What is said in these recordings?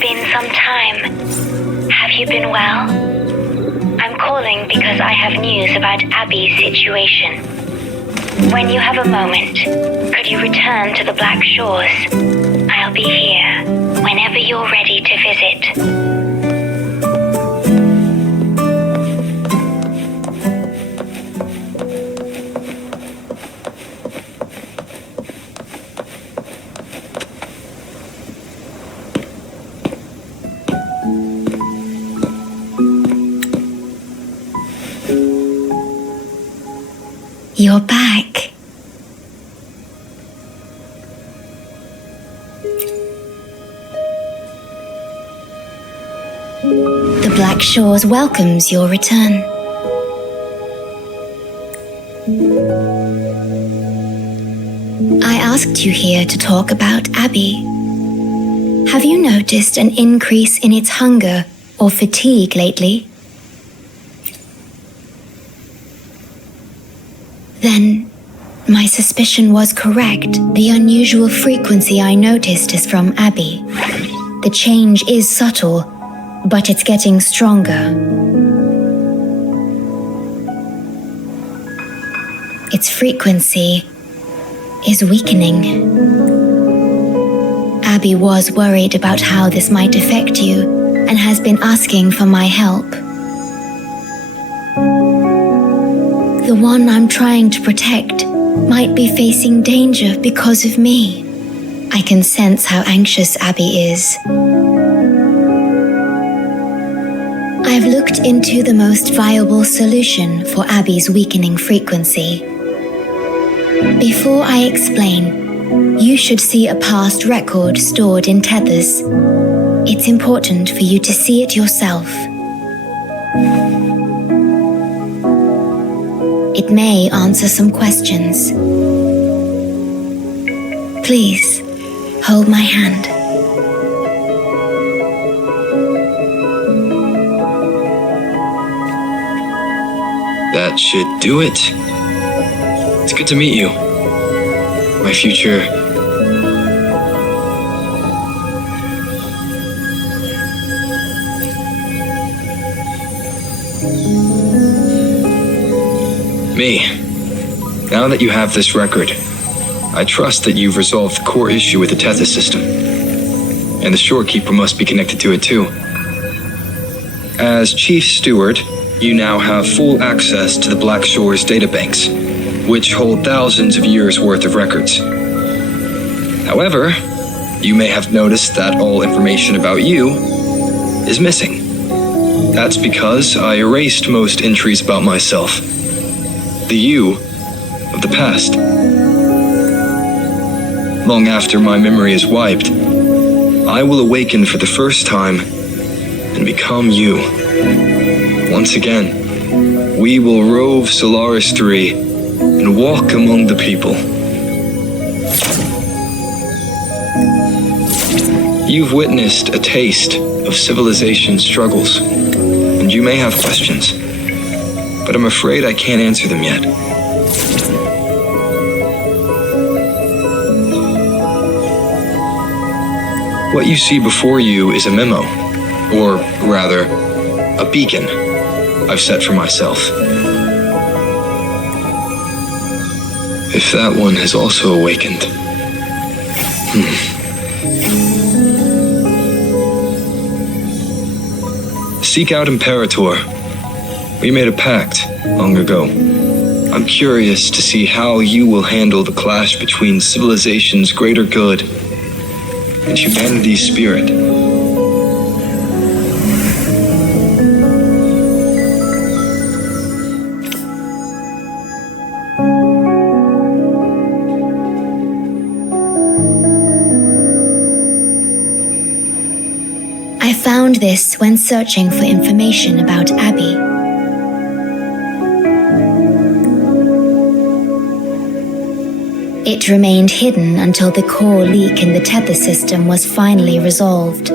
been some time. Have you been well? I'm calling because I have news about Abby's situation. When you have a moment, could you return to the Black Shores? I'll be here whenever you're ready to visit. You're back. The Black Shores welcomes your return. I asked you here to talk about Abby. Have you noticed an increase in its hunger or fatigue lately? Then, my suspicion was correct. The unusual frequency I noticed is from Abby. The change is subtle, but it's getting stronger. Its frequency is weakening. Abby was worried about how this might affect you and has been asking for my help. The one I'm trying to protect might be facing danger because of me. I can sense how anxious Abby is. I've looked into the most viable solution for Abby's weakening frequency. Before I explain, you should see a past record stored in tethers. It's important for you to see it yourself. It may answer some questions. Please, hold my hand. That should do it. It's good to meet you. My future... Me. Now that you have this record, I trust that you've resolved the core issue with the tether system. And the shorekeeper must be connected to it too. As Chief Steward, you now have full access to the Black Shores databanks, which hold thousands of years' worth of records. However, you may have noticed that all information about you is missing. That's because I erased most entries about myself. The you of the past. Long after my memory is wiped, I will awaken for the first time and become you. Once again, we will rove Solaris 3 and walk among the people. You've witnessed a taste of civilization's struggles, and you may have questions, but I'm afraid I can't answer them yet. What you see before you is a memo, or rather, a beacon I've set for myself. If that one has also awakened. Seek out Imperator. We made a pact long ago. I'm curious to see how you will handle the clash between civilization's greater good and humanity's spirit. I found this when searching for information about Abby. It remained hidden until the core leak in the tether system was finally resolved.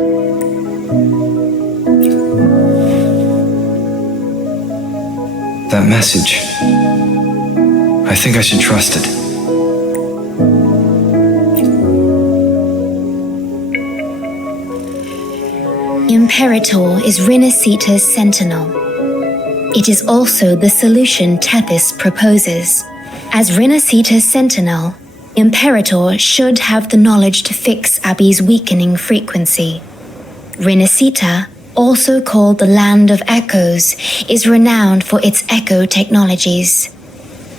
That message. I think I should trust it. Imperator is Rinascita's sentinel. It is also the solution Tethys proposes. As Rinascita's sentinel, Imperator should have the knowledge to fix Abby's weakening frequency. Rinascita, also called the Land of Echoes, is renowned for its echo technologies.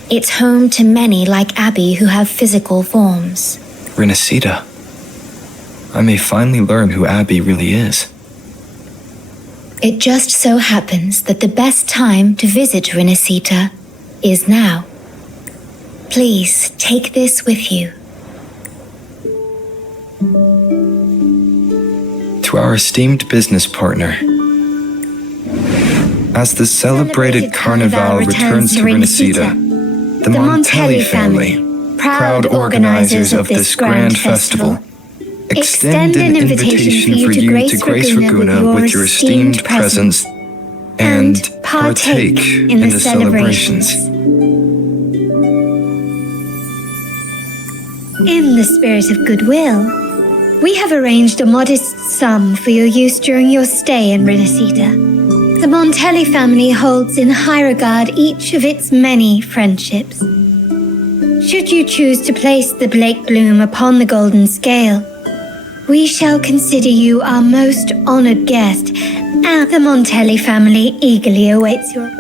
It's home to many like Abby who have physical forms. Rinascita. I may finally learn who Abby really is. It just so happens that the best time to visit Rinascita is now. Please take this with you. To our esteemed business partner. As the celebrated Carnival returns to Rinascita, the Montelli family, proud organizers of this grand festival, extend an invitation for you to grace Ragusa with your esteemed presence and partake in the celebrations. In the spirit of goodwill, we have arranged a modest sum for your use during your stay in Rinascita. The Montelli family holds in high regard each of its many friendships. Should you choose to place the Blake Bloom upon the golden scale, we shall consider you our most honored guest, and the Montelli family eagerly awaits your...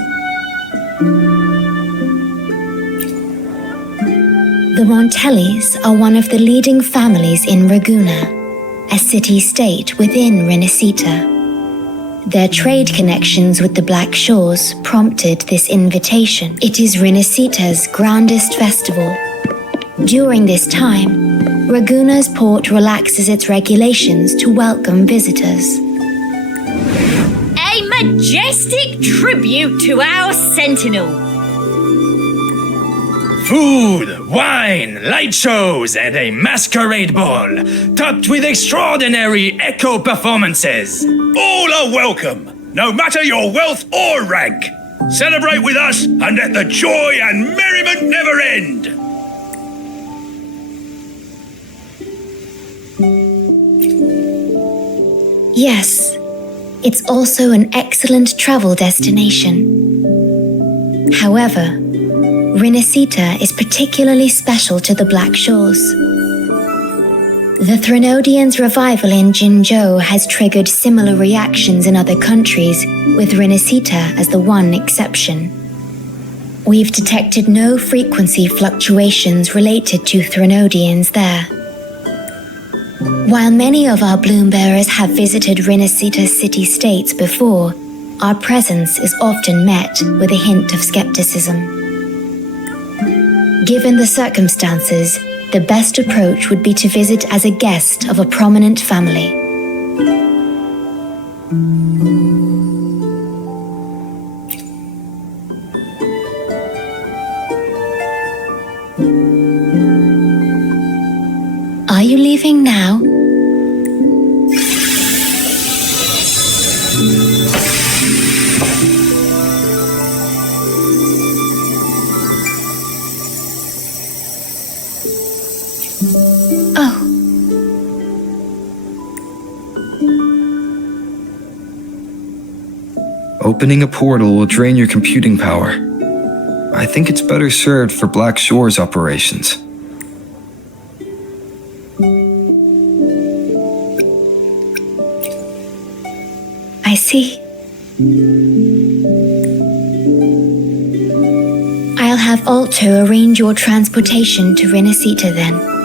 The Montellis are one of the leading families in Ragusa, a city-state within Rinascita. Their trade connections with the Black Shores prompted this invitation. It is Rinascita's grandest festival. During this time, Ragusa's port relaxes its regulations to welcome visitors. A majestic tribute to our sentinel. Food, wine, light shows, and a masquerade ball, topped with extraordinary echo performances. All are welcome, no matter your wealth or rank. Celebrate with us and let the joy and merriment never end. Yes, it's also an excellent travel destination. However, Rinascita is particularly special to the Black Shores. The Threnodians' revival in Jinzhou has triggered similar reactions in other countries, with Rinascita as the one exception. We've detected no frequency fluctuations related to Threnodians there. While many of our bloom bearers have visited Rinascita city-states before, our presence is often met with a hint of skepticism. Given the circumstances, the best approach would be to visit as a guest of a prominent family. Are you leaving now? Opening a portal will drain your computing power. I think it's better served for Black Shores operations. I see. I'll have Alto arrange your transportation to Rinascita then.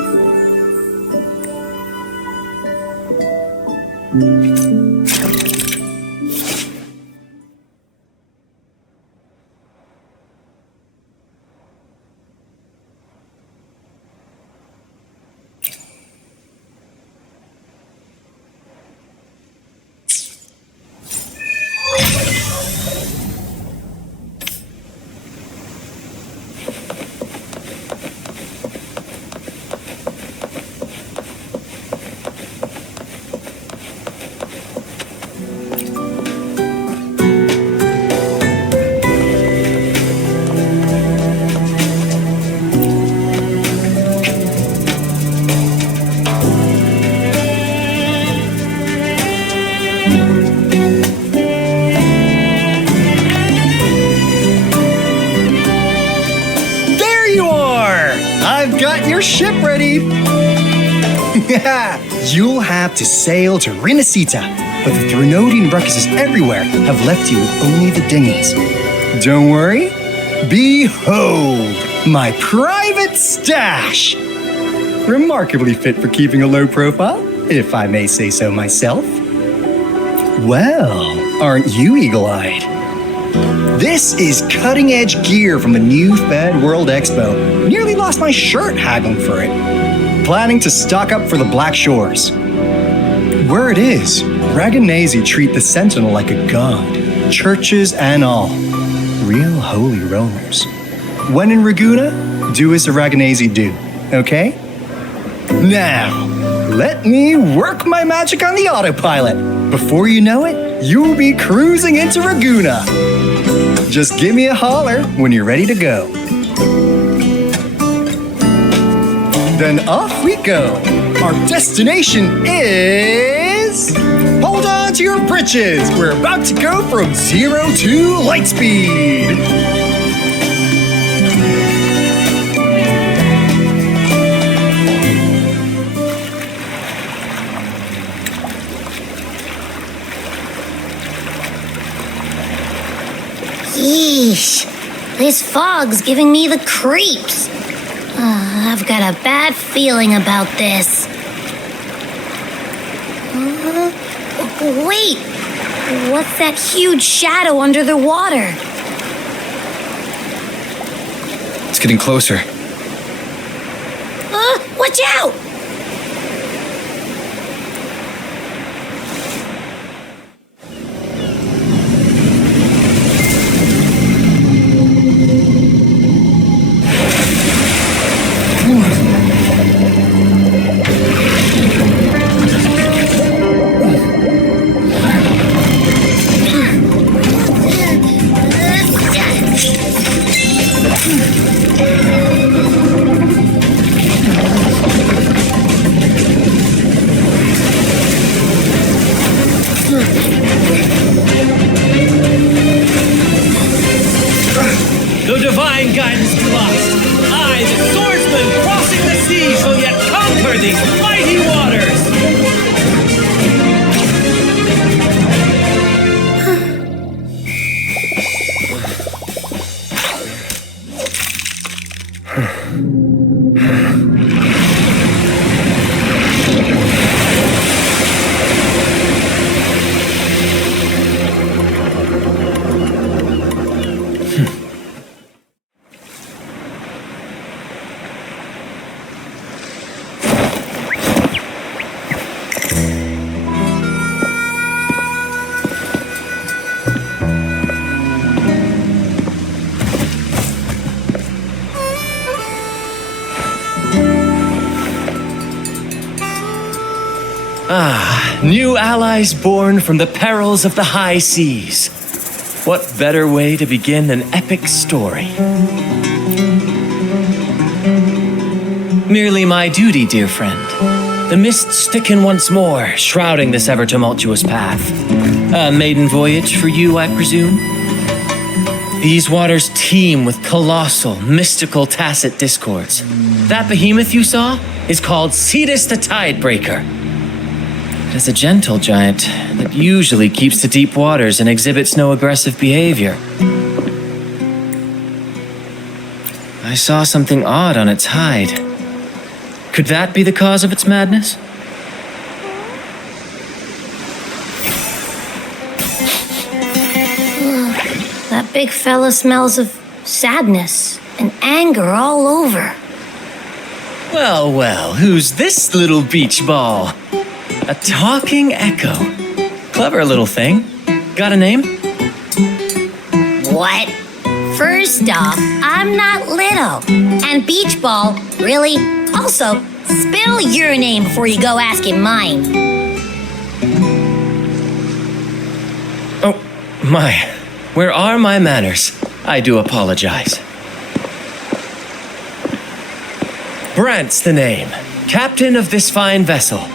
your ship ready. You'll have to sail to Rinascita, but the Threnodian ruckuses everywhere have left you with only the dinghies. Don't worry. Behold, my private stash! Remarkably fit for keeping a low profile, if I may say so myself. Well, aren't you eagle-eyed? This is cutting-edge gear from the new Fed World Expo. Nearly lost my shirt haggling for it. Planning to stock up for the Black Shores. Word is, Raganese treat the Sentinel like a god. Churches and all. Real holy rollers. When in Ragusa, do as the Raganese do, okay? Now, let me work my magic on the autopilot. Before you know it, you'll be cruising into Ragusa. Just give me a holler when you're ready to go. Then off we go. Our destination is... Hold on to your britches. We're about to go from 0 to light speed. Yeesh, this fog's giving me the creeps. I've got a bad feeling about this. Wait, what's that huge shadow under the water? It's getting closer. Watch out! The divine guidance to us. I, the swordsman, crossing the sea, shall yet conquer these mighty waters. New allies born from the perils of the high seas. What better way to begin an epic story? Merely my duty, dear friend. The mists thicken once more, shrouding this ever-tumultuous path. A maiden voyage for you, I presume? These waters teem with colossal, mystical, tacit discords. That behemoth you saw is called Cetus the Tidebreaker. It is a gentle giant that usually keeps to deep waters and exhibits no aggressive behavior. I saw something odd on its hide. Could that be the cause of its madness? That big fella smells of sadness and anger all over. Well, well, who's this little beach ball? A talking echo. Clever little thing. Got a name? What? First off, I'm not little. And Beach Ball, really? Also, spill your name before you go asking mine. Oh, my. Where are my manners? I do apologize. Brant's the name. Captain of this fine vessel.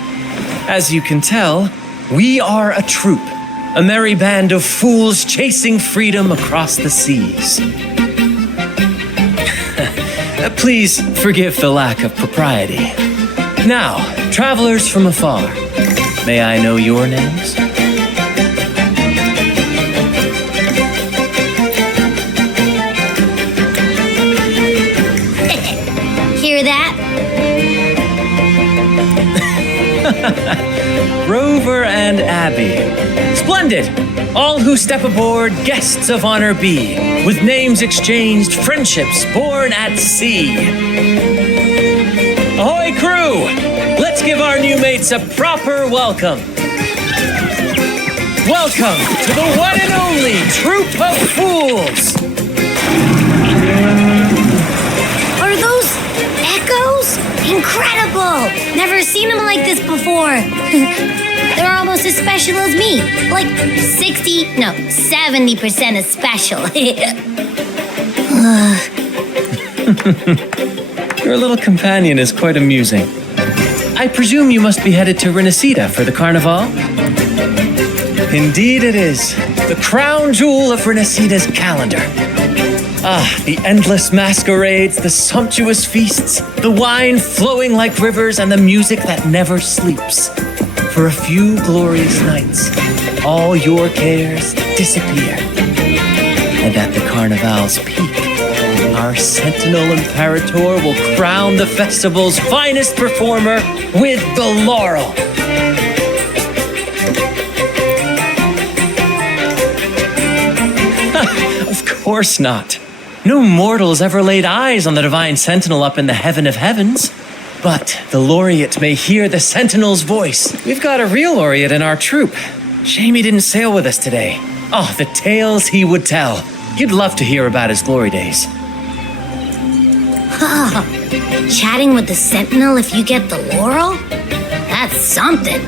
As you can tell, we are a troop, a merry band of fools chasing freedom across the seas. Please forgive the lack of propriety. Now, travelers from afar, may I know your names? Hear that? Rover and Abby. Splendid! All who step aboard, guests of honor be, with names exchanged, friendships born at sea. Ahoy, crew! Let's give our new mates a proper welcome. Welcome to the one and only Troop of Fools! Are those echoes? Incredible! Never seen them like this before. They're almost as special as me. Like 70% as special. Your little companion is quite amusing. I presume you must be headed to Rinascita for the carnival? Indeed it is. The crown jewel of Rinascita's calendar. Ah, the endless masquerades, the sumptuous feasts, the wine flowing like rivers, and the music that never sleeps. For a few glorious nights, all your cares disappear. And at the carnival's peak, our Sentinel Imperator will crown the festival's finest performer with the laurel. Of course not. No mortals ever laid eyes on the Divine Sentinel up in the heaven of heavens. But the laureate may hear the Sentinel's voice. We've got a real laureate in our troop. Shame he didn't sail with us today. Oh, the tales he would tell. You'd love to hear about his glory days. Chatting with the Sentinel if you get the laurel? That's something.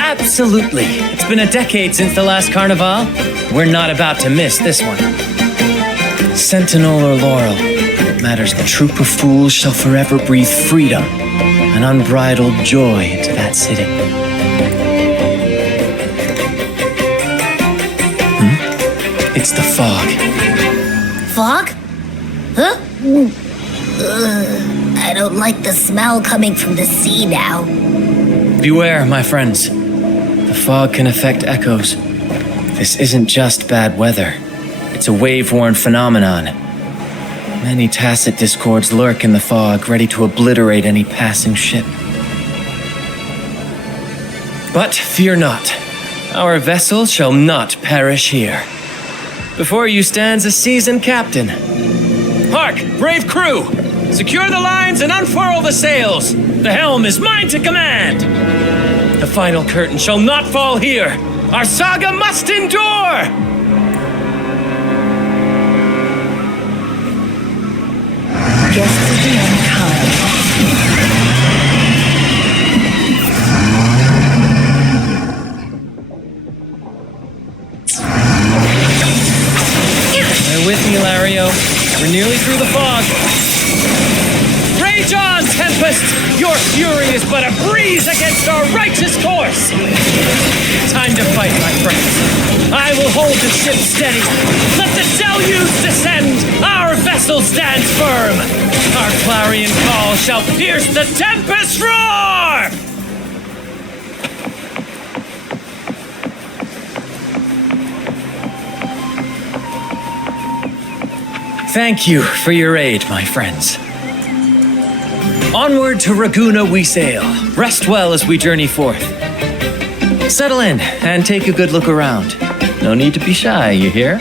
Absolutely. It's been a decade since the last carnival. We're not about to miss this one. Sentinel or laurel, it matters the troop of fools shall forever breathe freedom and unbridled joy into that city. It's the fog. Fog? Huh? I don't like the smell coming from the sea now. Beware, my friends. The fog can affect echoes. This isn't just bad weather. It's a wave-worn phenomenon. Many tacit discords lurk in the fog, ready to obliterate any passing ship. But fear not. Our vessel shall not perish here. Before you stands a seasoned captain. Hark, brave crew! Secure the lines and unfurl the sails! The helm is mine to command! The final curtain shall not fall here! Our saga must endure! Guests of the unkind. Bear with me, Lario. We're nearly through the fog. Rage on, Tempest! Your fury is but a breeze against our righteous course! Time to fight, my friends. I will hold the ship steady. Let the deluge descend! Our vessel stands firm! Our clarion call shall pierce the tempest roar! Thank you for your aid, my friends. Onward to Raguna we sail. Rest well as we journey forth. Settle in and take a good look around. No need to be shy, you hear?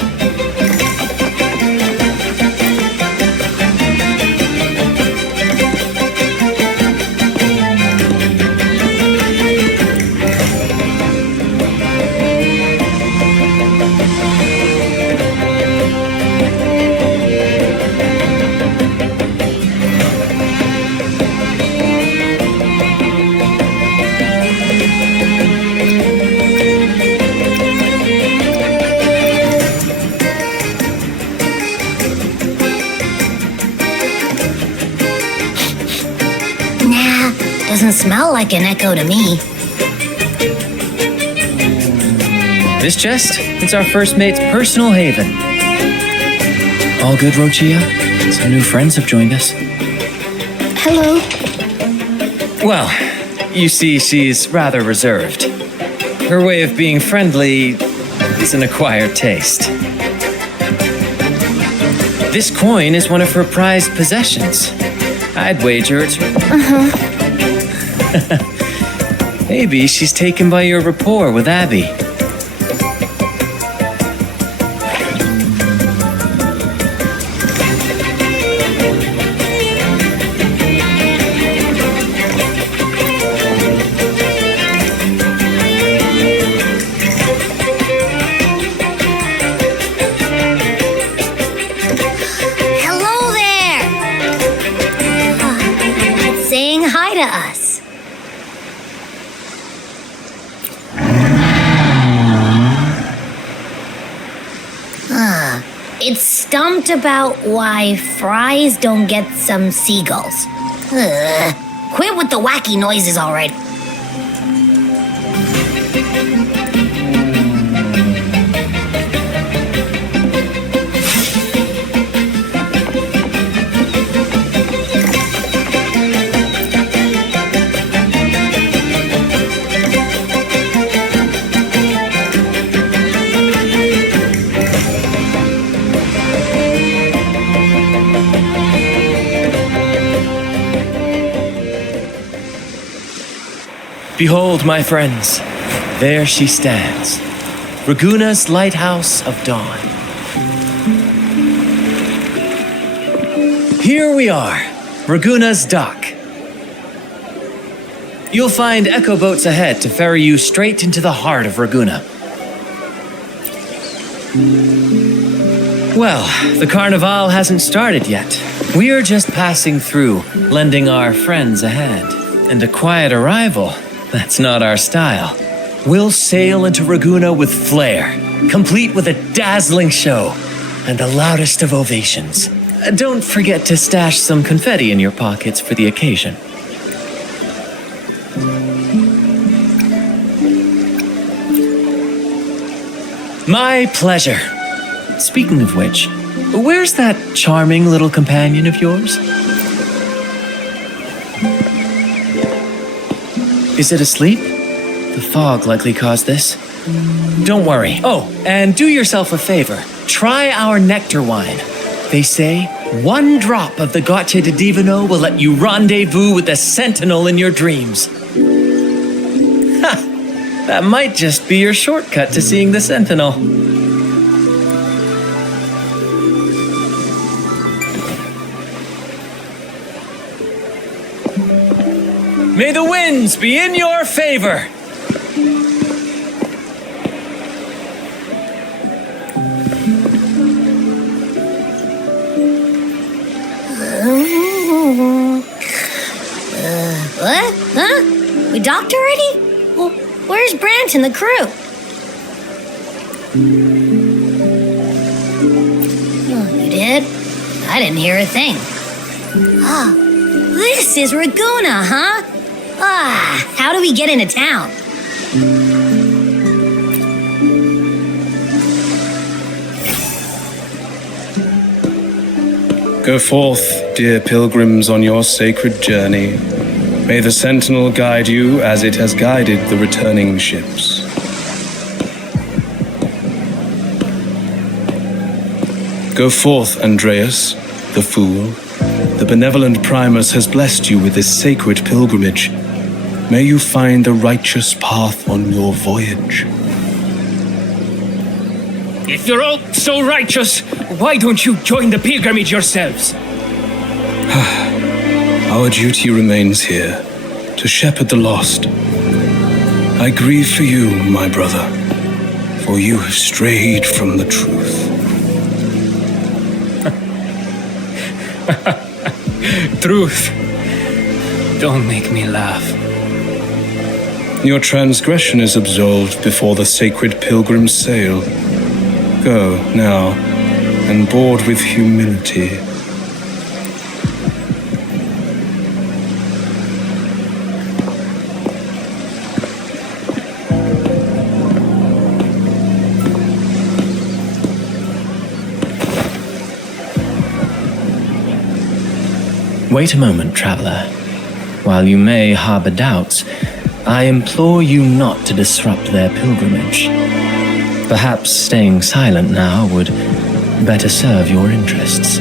Doesn't smell like an echo to me. This chest, it's our first mate's personal haven. All good, Rochia? Some new friends have joined us. Hello. Well, you see, she's rather reserved. Her way of being friendly is an acquired taste. This coin is one of her prized possessions. I'd wager it's... Maybe she's taken by your rapport with Abby. It's stumped about why fries don't get some seagulls. Quit with the wacky noises already. Behold, my friends, there she stands, Raguna's lighthouse of dawn. Here we are, Raguna's dock. You'll find echo boats ahead to ferry you straight into the heart of Raguna. Well, the carnival hasn't started yet. We are just passing through, lending our friends a hand. And a quiet arrival. That's not our style. We'll sail into Raguna with flair, complete with a dazzling show and the loudest of ovations. Don't forget to stash some confetti in your pockets for the occasion. My pleasure. Speaking of which, where's that charming little companion of yours? Is it asleep? The fog likely caused this. Don't worry. Oh, and do yourself a favor. Try our nectar wine. They say 1 drop of the Gauthier de Divino will let you rendezvous with the sentinel in your dreams. Ha! That might just be your shortcut to seeing the sentinel. May the winds be in your favor! What? Huh? We docked already? Well, where's Brant and the crew? Oh, you did? I didn't hear a thing. Ah, this is Raguna, huh? Ah, how do we get into town? Go forth, dear pilgrims, on your sacred journey. May the sentinel guide you as it has guided the returning ships. Go forth, Andreas, the fool. The benevolent Primus has blessed you with this sacred pilgrimage. May you find the righteous path on your voyage. If you're all so righteous, why don't you join the pilgrimage yourselves? Our duty remains here, to shepherd the lost. I grieve for you, my brother, for you have strayed from the truth. Truth. Don't make me laugh. Your transgression is absolved before the sacred pilgrims sail. Go, now, and board with humility. Wait a moment, traveler. While you may harbor doubts, I implore you not to disrupt their pilgrimage. Perhaps staying silent now would better serve your interests.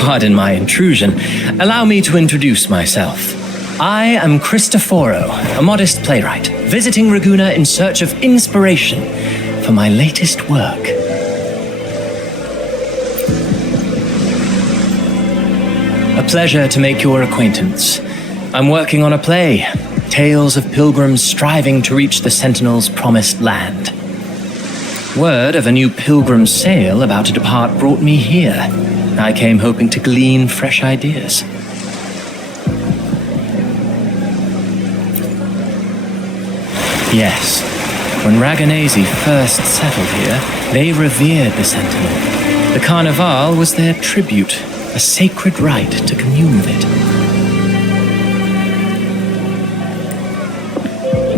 Pardon my intrusion. Allow me to introduce myself. I am Cristoforo, a modest playwright, visiting Ragunna in search of inspiration for my latest work. A pleasure to make your acquaintance. I'm working on a play, tales of pilgrims striving to reach the Sentinel's promised land. Word of a new pilgrim sail about to depart brought me here. I came hoping to glean fresh ideas. Yes, when Ragunese first settled here, they revered the Sentinel. The Carnival was their tribute, a sacred rite to commune with it.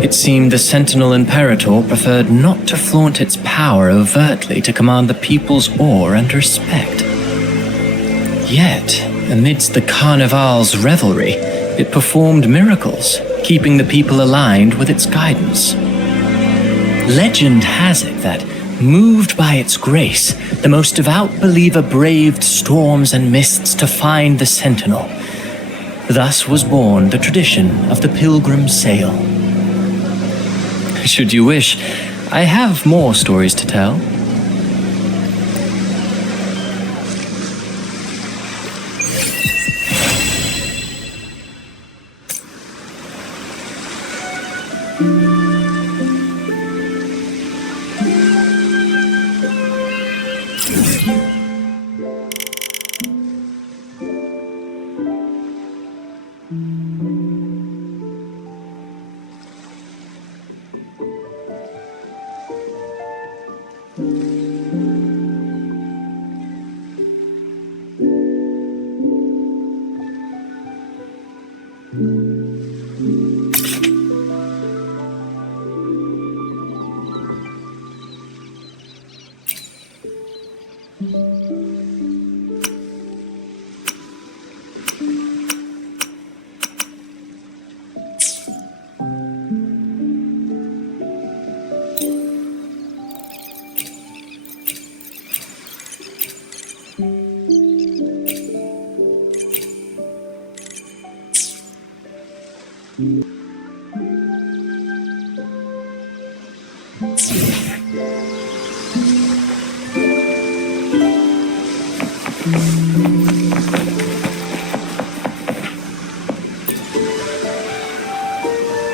It seemed the Sentinel Imperator preferred not to flaunt its power overtly to command the people's awe and respect. Yet, amidst the Carnival's revelry, it performed miracles, keeping the people aligned with its guidance. Legend has it that, moved by its grace, the most devout believer braved storms and mists to find the Sentinel. Thus was born the tradition of the pilgrim sail. Should you wish, I have more stories to tell.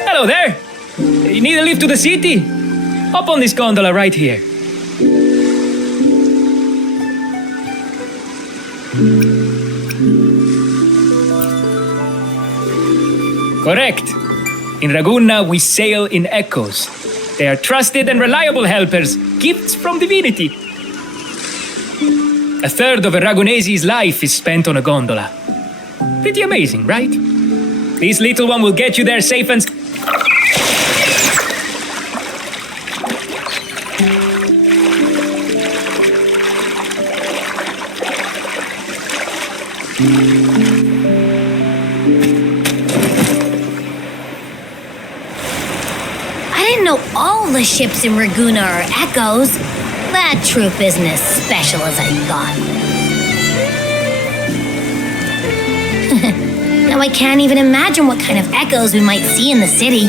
Hello there! You need a lift to the city? Hop on this gondola right here. Correct. In Ragunna, we sail in echoes. They are trusted and reliable helpers, gifts from divinity. A third of a Ragunese's life is spent on a gondola. Pretty amazing, right? This little one will get you there safe and... All the ships in Ragunna are echoes. That troop isn't as special as I thought. Now I can't even imagine what kind of echoes we might see in the city.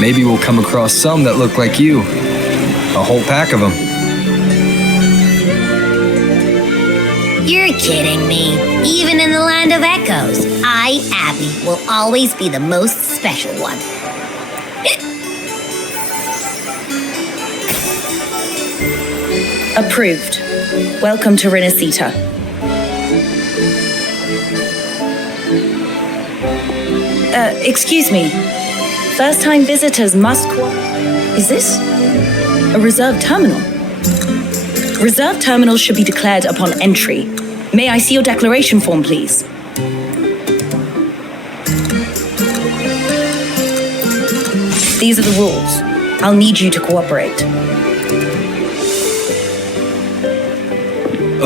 Maybe we'll come across some that look like you. A whole pack of them. You're kidding me. Even in the land of echoes, I, Abby, will always be the most special one. Approved. Welcome to Rinascita. Excuse me. First-time visitors must... Is this a reserved terminal? Reserved terminals should be declared upon entry. May I see your declaration form, please? These are the rules. I'll need you to cooperate.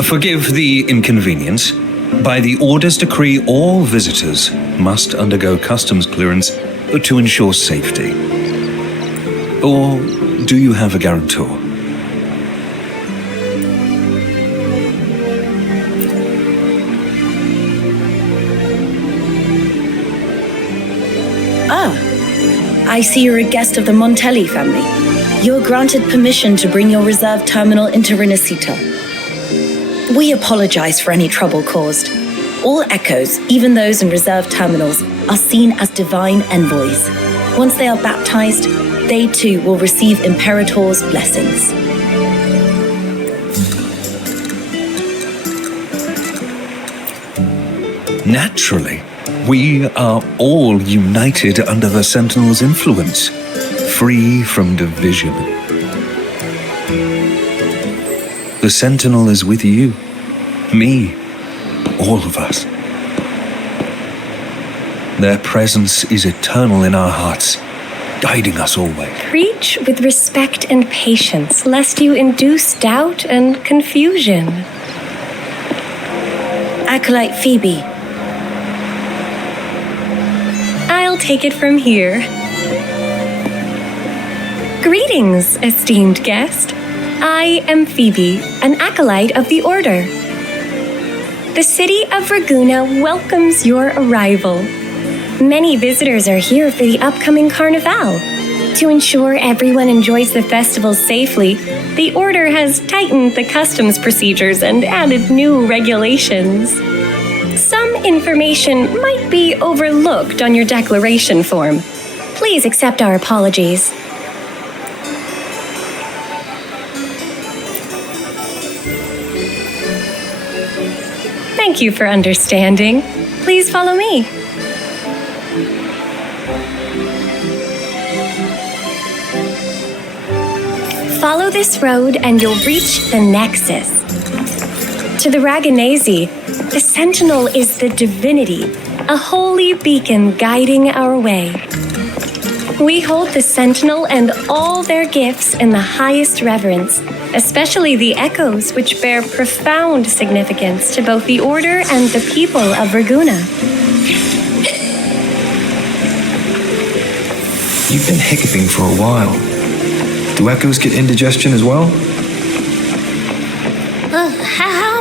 Forgive the inconvenience. By the Order's decree, all visitors must undergo customs clearance to ensure safety. Or do you have a guarantor? I see you're a guest of the Montelli family. You're granted permission to bring your reserve terminal into Rinascita. We apologize for any trouble caused. All echoes, even those in reserve terminals, are seen as divine envoys. Once they are baptized, they too will receive Imperator's blessings. Naturally, we are all united under the Sentinel's influence, free from division. The Sentinel is with you, me, all of us. Their presence is eternal in our hearts, guiding us always. Preach with respect and patience, lest you induce doubt and confusion. Acolyte Phoebe. I'll take it from here. Greetings, esteemed guest. I am Phoebe, an acolyte of the Order. The city of Ragunna welcomes your arrival. Many visitors are here for the upcoming Carnival. To ensure everyone enjoys the festival safely, the Order has tightened the customs procedures and added new regulations. Some information might be overlooked on your declaration form. Please accept our apologies. Thank you for understanding. Please follow me. Follow this road and you'll reach the Nexus. To the Raganese, the Sentinel is the divinity, a holy beacon guiding our way. We hold the Sentinel and all their gifts in the highest reverence, especially the echoes, which bear profound significance to both the Order and the people of Ragunna. You've been hiccuping for a while. Do echoes get indigestion as well? How?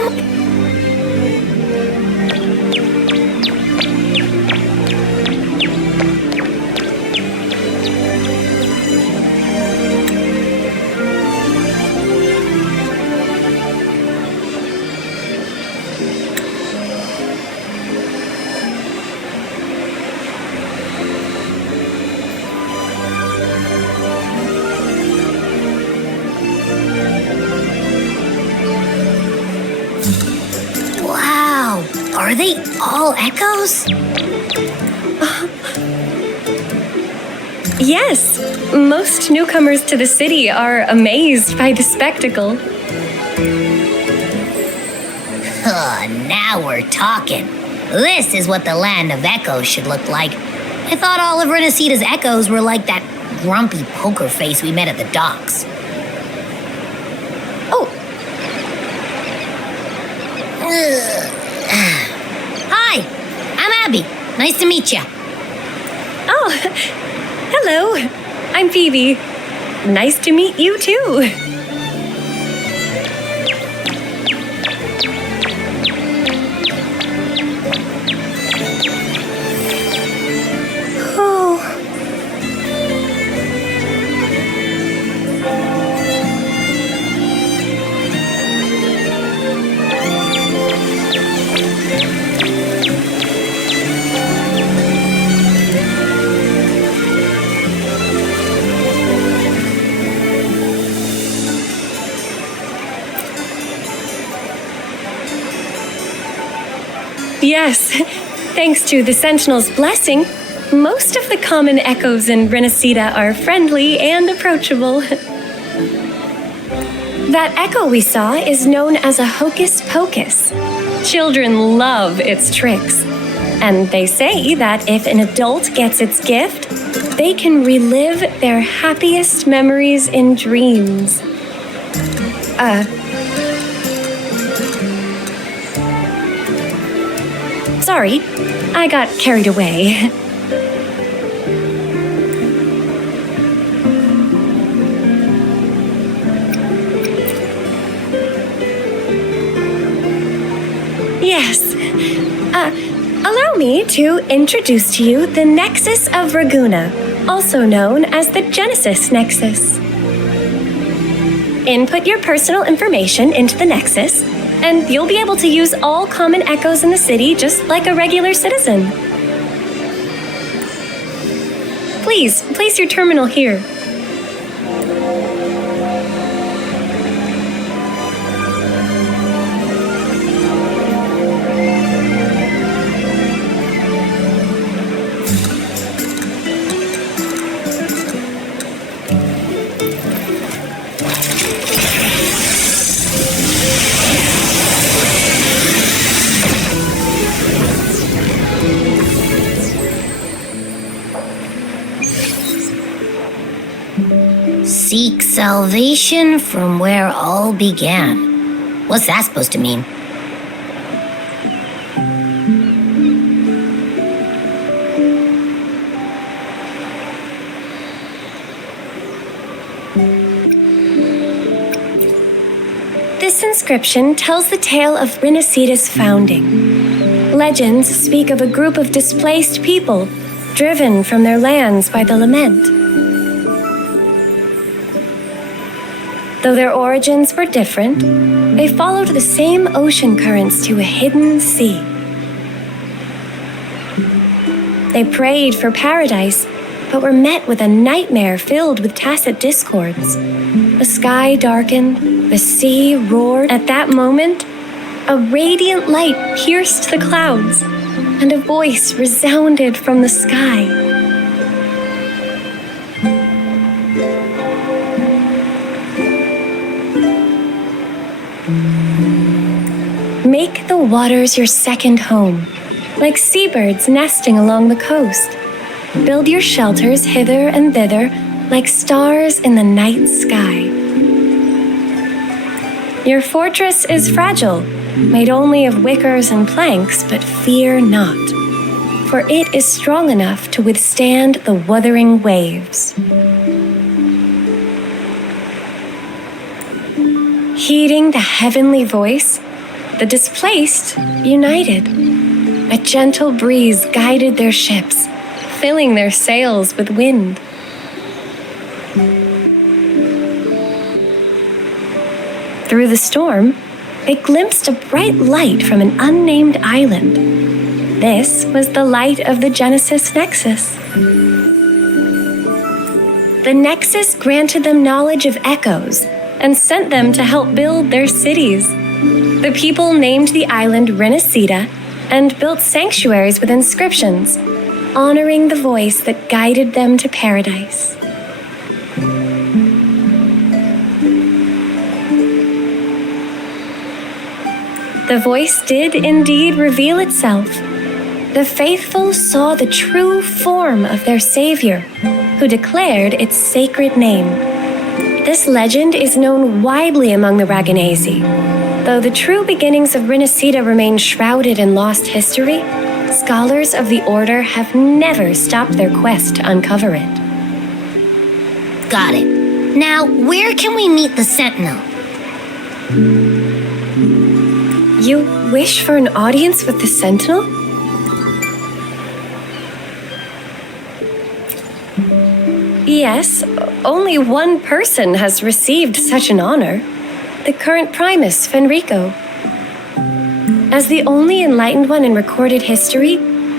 Are they all echoes? Yes, most newcomers to the city are amazed by the spectacle. Now we're talking. This is what the land of echoes should look like. I thought all of Rinascita's echoes were like that grumpy poker face we met at the docks. Oh. Hi, I'm Abby. Nice to meet you. Oh, hello. I'm Phoebe. Nice to meet you too. Yes, thanks to the Sentinel's blessing, most of the common echoes in Rinascita are friendly and approachable. That echo we saw is known as a hocus pocus. Children love its tricks. And they say that if an adult gets its gift, they can relive their happiest memories in dreams. Sorry, I got carried away. Yes. Allow me to introduce to you the Nexus of Raguna, also known as the Genesis Nexus. Input your personal information into the Nexus, and you'll be able to use all common echoes in the city just like a regular citizen. Please, place your terminal here. Seek salvation from where all began. What's that supposed to mean? This inscription tells the tale of Rinascita's founding. Legends speak of a group of displaced people, driven from their lands by the lament. Though their origins were different, they followed the same ocean currents to a hidden sea. They prayed for paradise, but were met with a nightmare filled with tacit discords. The sky darkened, the sea roared. At that moment, a radiant light pierced the clouds, and a voice resounded from the sky. Make the waters your second home, like seabirds nesting along the coast. Build your shelters hither and thither, like stars in the night sky. Your fortress is fragile, made only of wickers and planks, but fear not, for it is strong enough to withstand the wuthering waves. Heeding the heavenly voice, the displaced united. A gentle breeze guided their ships, filling their sails with wind. Through the storm, they glimpsed a bright light from an unnamed island. This was the light of the Genesis Nexus. The Nexus granted them knowledge of echoes and sent them to help build their cities. The people named the island Rinascita and built sanctuaries with inscriptions, honoring the voice that guided them to paradise. The voice did indeed reveal itself. The faithful saw the true form of their Savior, who declared its sacred name. This legend is known widely among the Raganesi. Though the true beginnings of Rinascita remain shrouded in lost history, scholars of the Order have never stopped their quest to uncover it. Got it. Now, where can we meet the Sentinel? You wish for an audience with the Sentinel? Yes, only one person has received such an honor. The current Primus, Fenrico. As the only enlightened one in recorded history,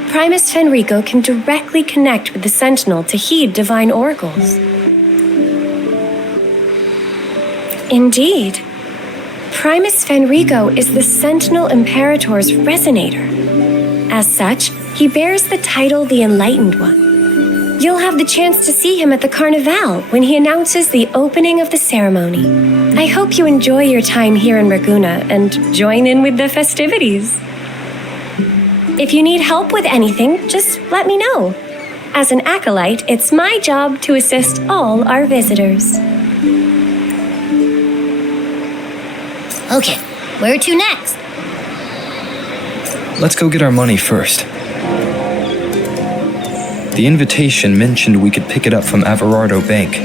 Primus Fenrico can directly connect with the Sentinel to heed divine oracles. Indeed, Primus Fenrico is the Sentinel Imperator's resonator. As such, he bears the title the Enlightened One. You'll have the chance to see him at the Carnival when he announces the opening of the ceremony. I hope you enjoy your time here in Raguna and join in with the festivities. If you need help with anything, just let me know. As an acolyte, it's my job to assist all our visitors. Okay, where to next? Let's go get our money first. The invitation mentioned we could pick it up from Averardo Bank.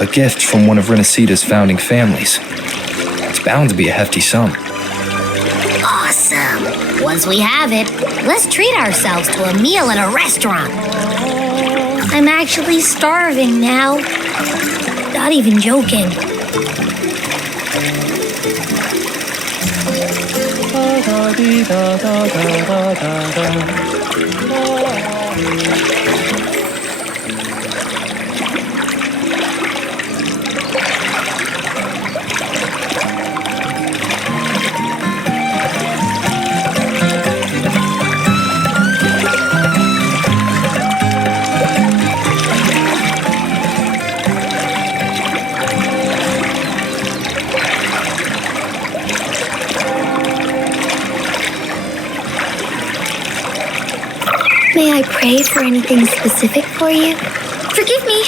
A gift from one of Rinascita's founding families. It's bound to be a hefty sum. Awesome. Once we have it, let's treat ourselves to a meal in a restaurant. I'm actually starving now. Not even joking. May I pray for anything specific for you? Forgive me.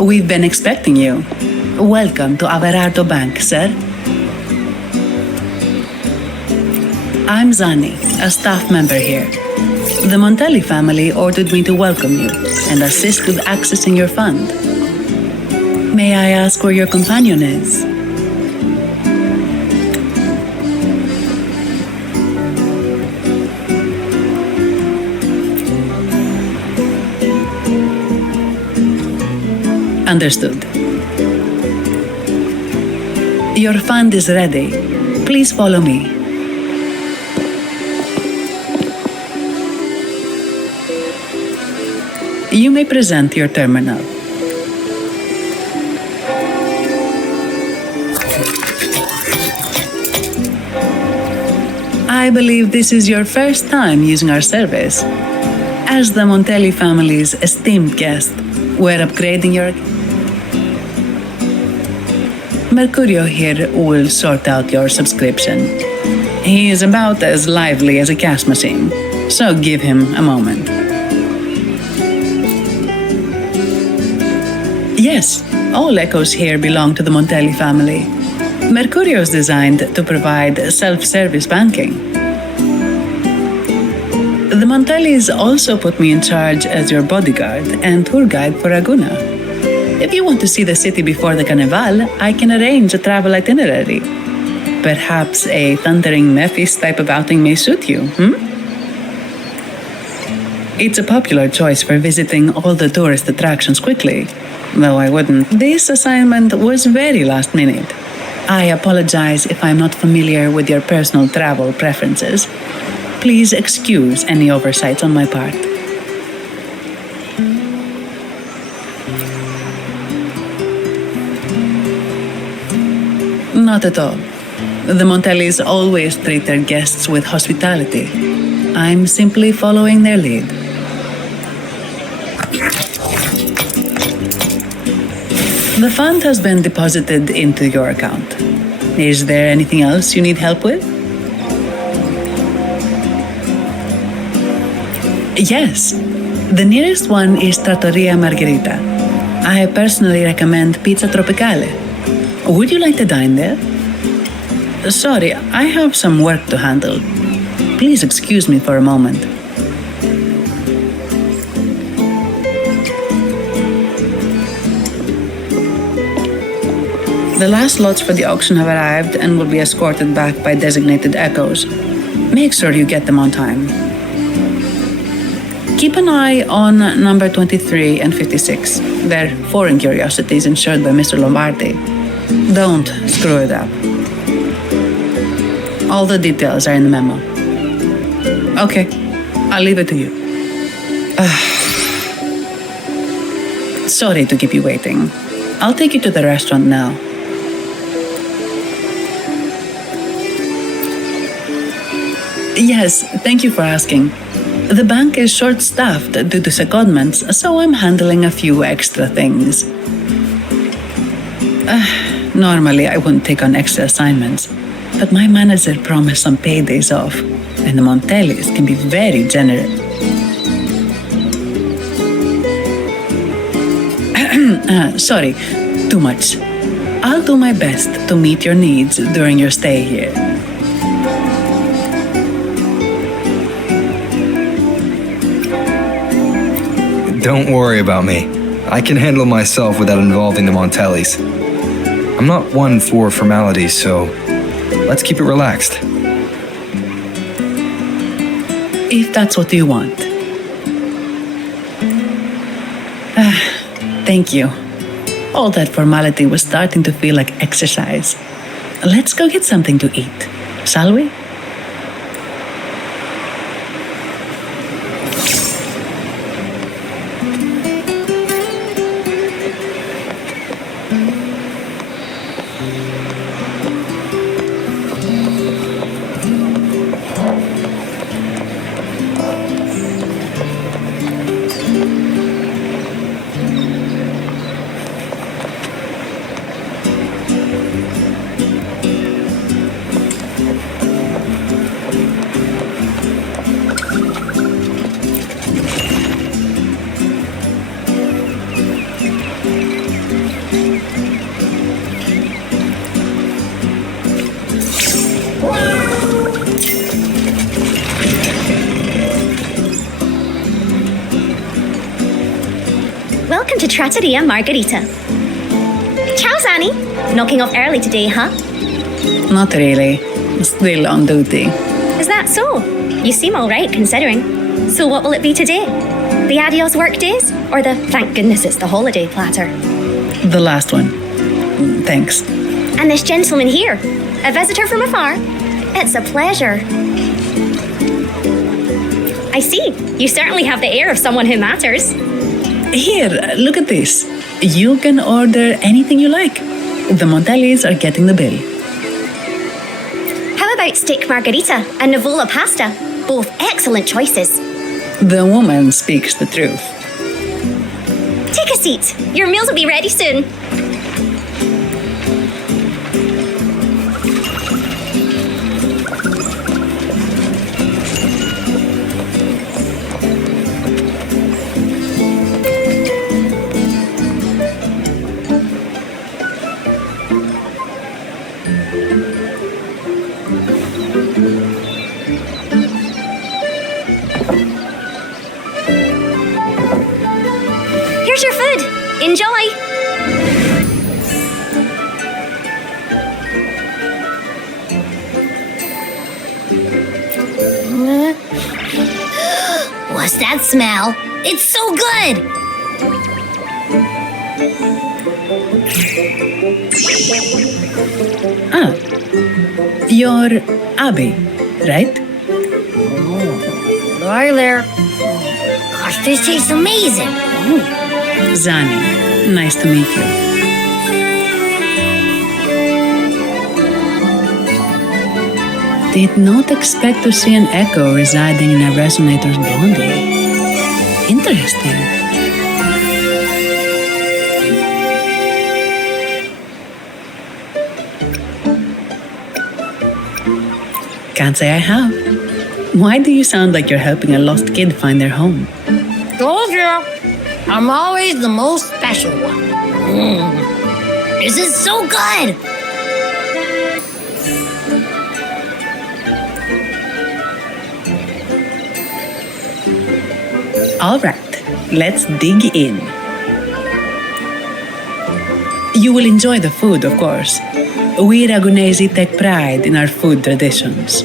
We've been expecting you. Welcome to Averardo Bank, sir. I'm Zani, a staff member here. The Montelli family ordered me to welcome you and assist with accessing your fund. May I ask where your companion is? Understood. Your fund is ready. Please follow me. You may present your terminal. I believe this is your first time using our service. As the Montelli family's esteemed guest, we're upgrading your... Mercurio here will sort out your subscription. He is about as lively as a cash machine, so give him a moment. Yes, all echoes here belong to the Montelli family. Mercurio is designed to provide self-service banking. The Montellis also put me in charge as your bodyguard and tour guide for Ragusa. If you want to see the city before the Carnival, I can arrange a travel itinerary. Perhaps a thundering Memphis type of outing may suit you, It's a popular choice for visiting all the tourist attractions quickly, though I wouldn't. This assignment was very last minute. I apologize if I'm not familiar with your personal travel preferences. Please excuse any oversights on my part. Not at all. The Montellis always treat their guests with hospitality. I'm simply following their lead. The fund has been deposited into your account. Is there anything else you need help with? Yes. The nearest one is Trattoria Margherita. I personally recommend Pizza Tropicale. Would you like to dine there? Sorry, I have some work to handle. Please excuse me for a moment. The last lots for the auction have arrived and will be escorted back by designated echoes. Make sure you get them on time. Keep an eye on number 23 and 56. They're foreign curiosities insured by Mr. Lombardi. Don't screw it up. All the details are in the memo. Okay, I'll leave it to you. Sorry to keep you waiting. I'll take you to the restaurant now. Yes, thank you for asking. The bank is short-staffed due to secondments, so I'm handling a few extra things. Normally, I wouldn't take on extra assignments, but my manager promised some paydays off, and the Montellis can be very generous. Sorry, too much. I'll do my best to meet your needs during your stay here. Don't worry about me. I can handle myself without involving the Montellis. I'm not one for formalities, so let's keep it relaxed. If that's what you want. Thank you. All that formality was starting to feel like exercise. Let's go get something to eat, shall we? Welcome to Trattoria Margherita. Ciao, Zanni. Knocking off early today, huh? Not really. Still on duty. Is that so? You seem all right, considering. So what will it be today? The adios work days? Or the thank goodness it's the holiday platter? The last one. Thanks. And this gentleman here, a visitor from afar? It's a pleasure. I see. You certainly have the air of someone who matters. Here, look at this. You can order anything you like. The Montellis are getting the bill. How about steak margherita and Nivola pasta? Both excellent choices. The woman speaks the truth. Take a seat. Your meals will be ready soon. Here's your food. Enjoy. What's that smell? It's so good! You're Abby, right? Hi there. Gosh, this tastes amazing. Zani, nice to meet you. Did not expect to see an echo residing in a resonator's blondie. Interesting. Can't say I have. Why do you sound like you're helping a lost kid find their home? Told you. I'm always the most special one. This is so good. All right, let's dig in. You will enjoy the food, of course. We Ragunesi take pride in our food traditions.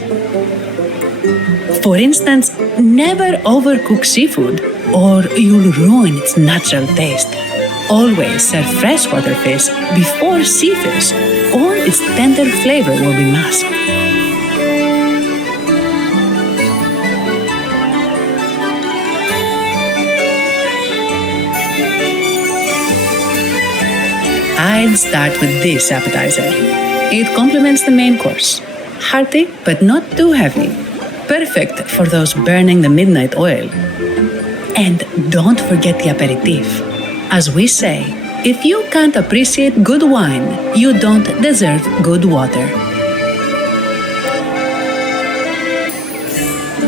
For instance, never overcook seafood or you'll ruin its natural taste. Always serve freshwater fish before sea fish or its tender flavor will be masked. I'd start with this appetizer. It complements the main course. Hearty, but not too heavy. Perfect for those burning the midnight oil. And don't forget the aperitif. As we say, if you can't appreciate good wine, you don't deserve good water.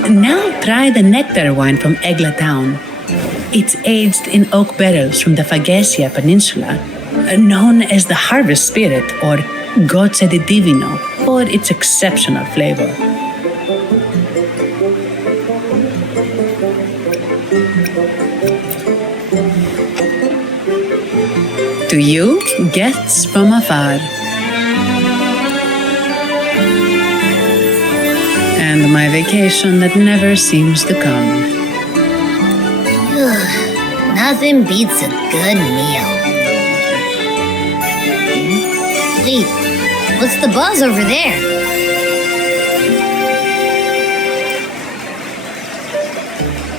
Now try the nectar wine from Egla town. It's aged in oak barrels from the Fagesia Peninsula, known as the harvest spirit or Gocce di Divino for its exceptional flavor. To you, guests from afar. And my vacation that never seems to come. Nothing beats a good meal. Wait, what's the buzz over there?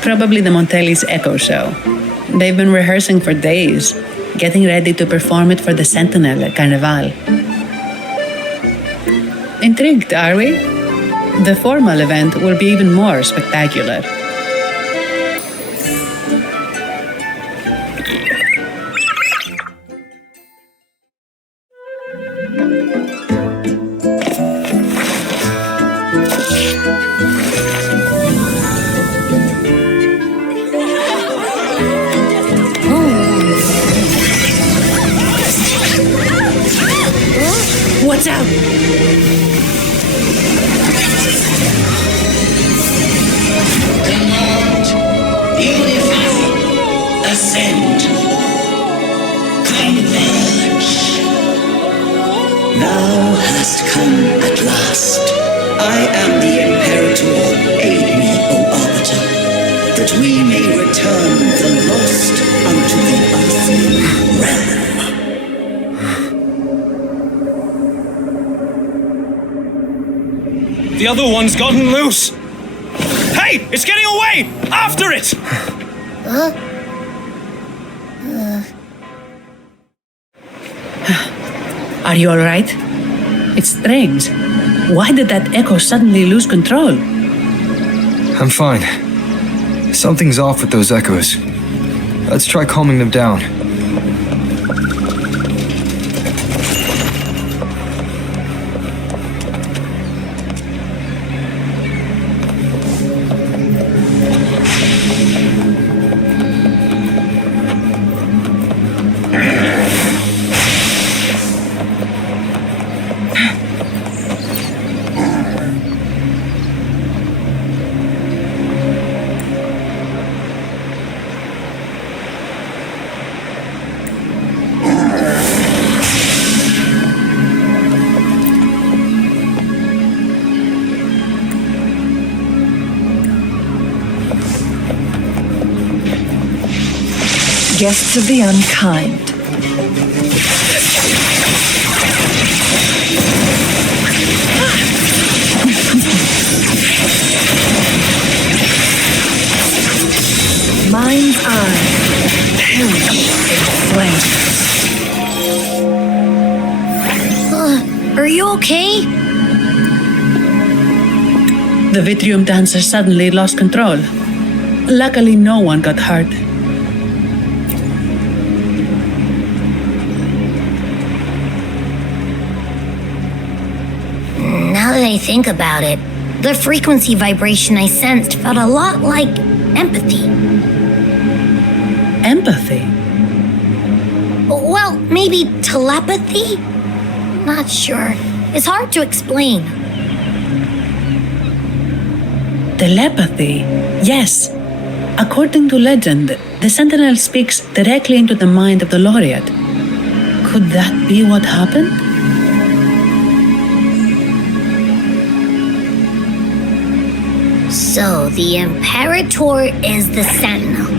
Probably the Montelli's Echo Show. They've been rehearsing for days, getting ready to perform it for the Sentinel at Carnival. Intrigued, are we? The formal event will be even more spectacular. What's out? Ascend. Converge. Thou hast come at last. I am the Imperator. Aid me, O Arbiter, that we may return the lost unto the earthly realm. The other one's gotten loose. Hey, it's getting away! After it! Are you all right? It's strange. Why did that echo suddenly lose control? I'm fine. Something's off with those echoes. Let's try calming them down. Guests of the unkind. Mind's eye, perish in flames. Are you okay? The Vitrium dancer suddenly lost control. Luckily, no one got hurt. Now that I think about it, the frequency vibration I sensed felt a lot like empathy. Empathy? Well, maybe telepathy? Not sure. It's hard to explain. Telepathy? Yes. According to legend, the Sentinel speaks directly into the mind of the laureate. Could that be what happened? So, the Imperator is the Sentinel.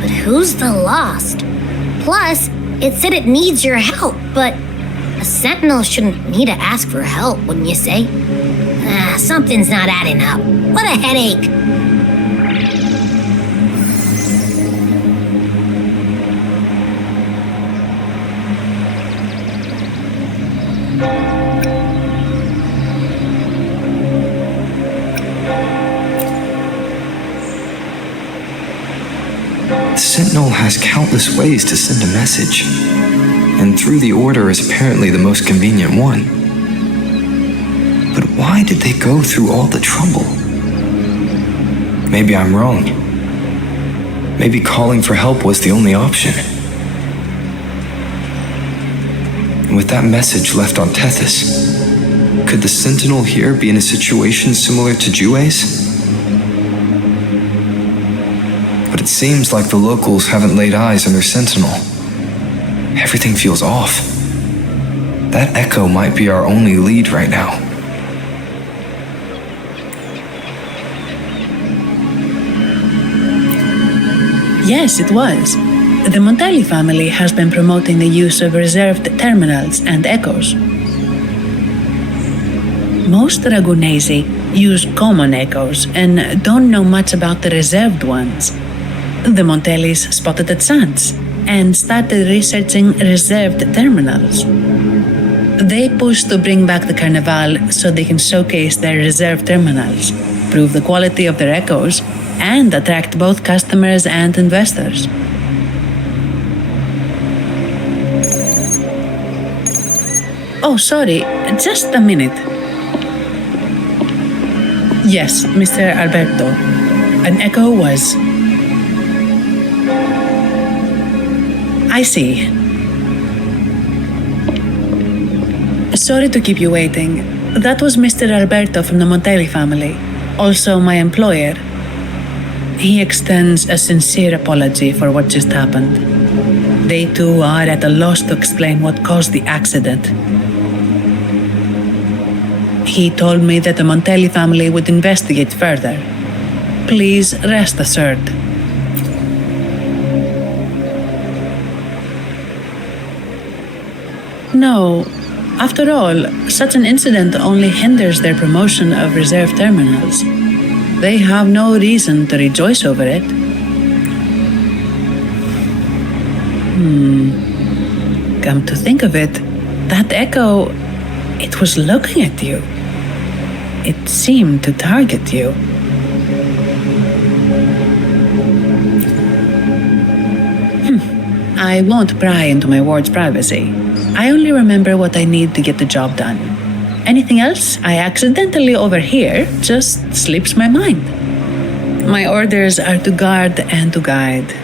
But who's the Lost? Plus, it said it needs your help, but a Sentinel shouldn't need to ask for help, wouldn't you say? Something's not adding up. What a headache. The Sentinel has countless ways to send a message, and through the Order is apparently the most convenient one. But why did they go through all the trouble? Maybe I'm wrong. Maybe calling for help was the only option. And with that message left on Tethys, could the Sentinel here be in a situation similar to Jue's? But it seems like the locals haven't laid eyes on their Sentinel. Everything feels off. That echo might be our only lead right now. Yes, it was. The Montelli family has been promoting the use of reserved terminals and echoes. Most Ragunesi use common echoes and don't know much about the reserved ones. The Montellis spotted a chance and started researching reserved terminals. They pushed to bring back the Carnival so they can showcase their reserved terminals, prove the quality of their echoes, and attract both customers and investors. Oh, sorry, just a minute. Yes, Mr. Alberto. An echo was... I see. Sorry to keep you waiting. That was Mr. Alberto from the Montelli family, also my employer. He extends a sincere apology for what just happened. They too are at a loss to explain what caused the accident. He told me that the Montelli family would investigate further. Please rest assured. No, after all, such an incident only hinders their promotion of reserve terminals. They have no reason to rejoice over it. Come to think of it, that echo, it was looking at you. It seemed to target you. I won't pry into my ward's privacy. I only remember what I need to get the job done. Anything else I accidentally overhear just slips my mind. My orders are to guard and to guide.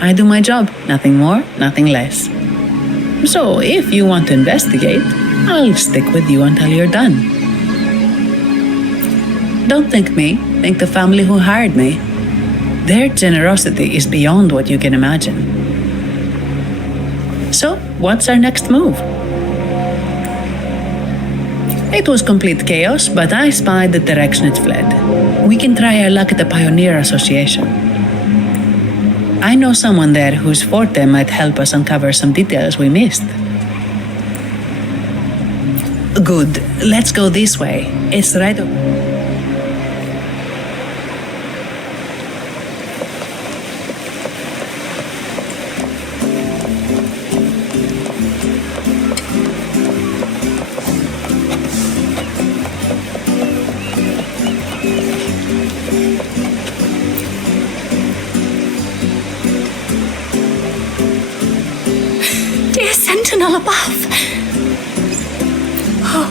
I do my job, nothing more, nothing less. So if you want to investigate, I'll stick with you until you're done. Don't thank me, thank the family who hired me. Their generosity is beyond what you can imagine. So, what's our next move? It was complete chaos, but I spied the direction it fled. We can try our luck at the Pioneer Association. I know someone there whose forte might help us uncover some details we missed. Good. Let's go this way. It's right over. Sentinel above. Oh,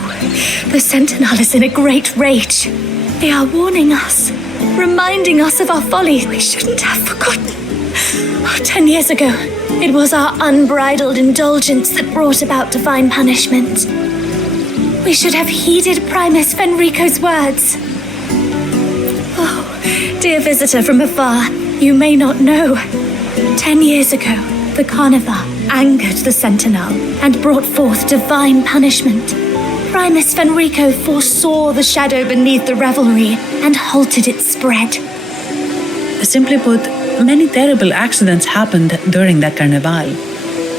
the Sentinel is in a great rage. They are warning us, reminding us of our folly. We shouldn't have forgotten. 10 years ago, it was our unbridled indulgence that brought about divine punishment. We should have heeded Primus Fenrico's words. Oh, dear visitor from afar, you may not know. 10 years ago, the Carnivore angered the Sentinel and brought forth divine punishment. Primus Fenrico foresaw the shadow beneath the revelry and halted its spread. Simply put, many terrible accidents happened during that carnival,